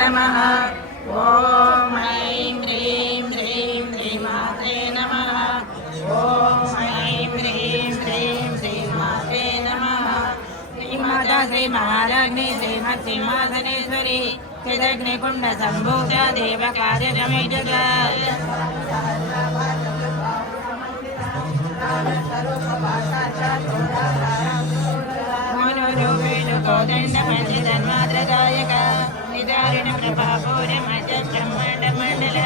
नमः। ॐ ऐं ह्रीं श्रीं श्रीमात्रे नमः। ॐ ऐं ह्रीं श्रीं श्रीमात्रे नमः। श्रीमाता श्रीमहालक्ष्मी श्रीमत्सिंहासनेश्वरी चिदग्निकुण्डसम्भूता देवकार्यसमेजता मनोरूपेण कोदण्डमण्डितन्मात्रदायक निदारुणप्रभापूरमजब्रह्माण्डमण्डल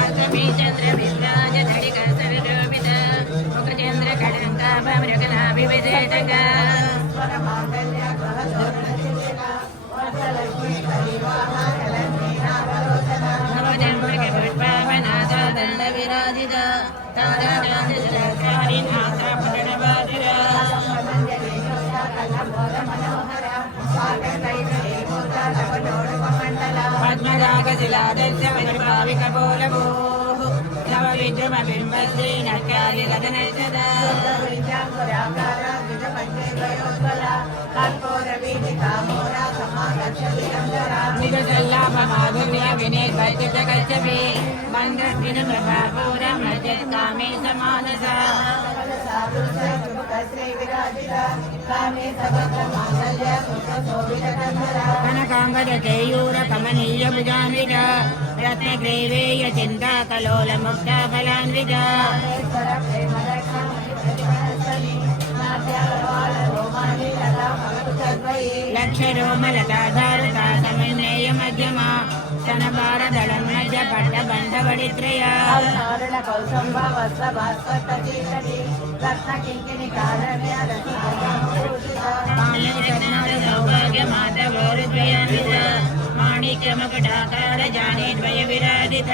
अष्टमी चन्द्रविभ्राज धडिकसरलोपित मुखचन्द्रकलङ्काभमृगलाभिविधेतक दण्डविराजित पद्मरागशिलादर्शविभाविकपोलभूः नवविद्रुमबिम्बश्री नक्यादिगदनशदा निजसल्लाभमाधुर्य विनेकल्पितकच्छपि मन्दृष्टिनमृभापूरं मज्जत्कामे समानसा कनकाङ्गदकेयूरकमनीयभुजान्वित रत्नग्रीवेय चिन्ताकलोलमुक्ताफलान्वित लक्षरोमलताधारता समन्वय मध्यमा स्तनभारदलं मध्य पट्टबन्धवडित्रया सौभाग्यमातवोरुद्वयान्वित माणिक्यमकुटाकार जाने द्वय विराजित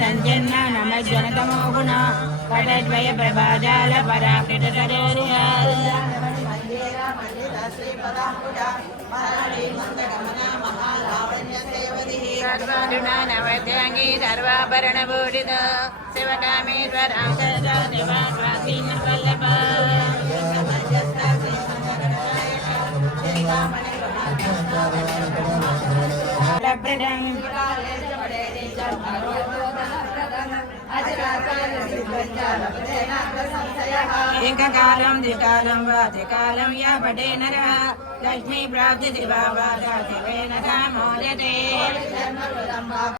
सञ्जन्ना नमज्जनतमो गुण पटद्वय प्रभाजाल पराकृततरोरिहा सर्वानुनानवद्यांगी सर्वाभरणभूषित शिवकामेश्वराङ्कजा देवास्वासीनवल्लभ एककालं द्विकालं वा त्रिकालं या पठे नरः लक्ष्मी प्राप्ति दिवा वा शिवेन मोदते।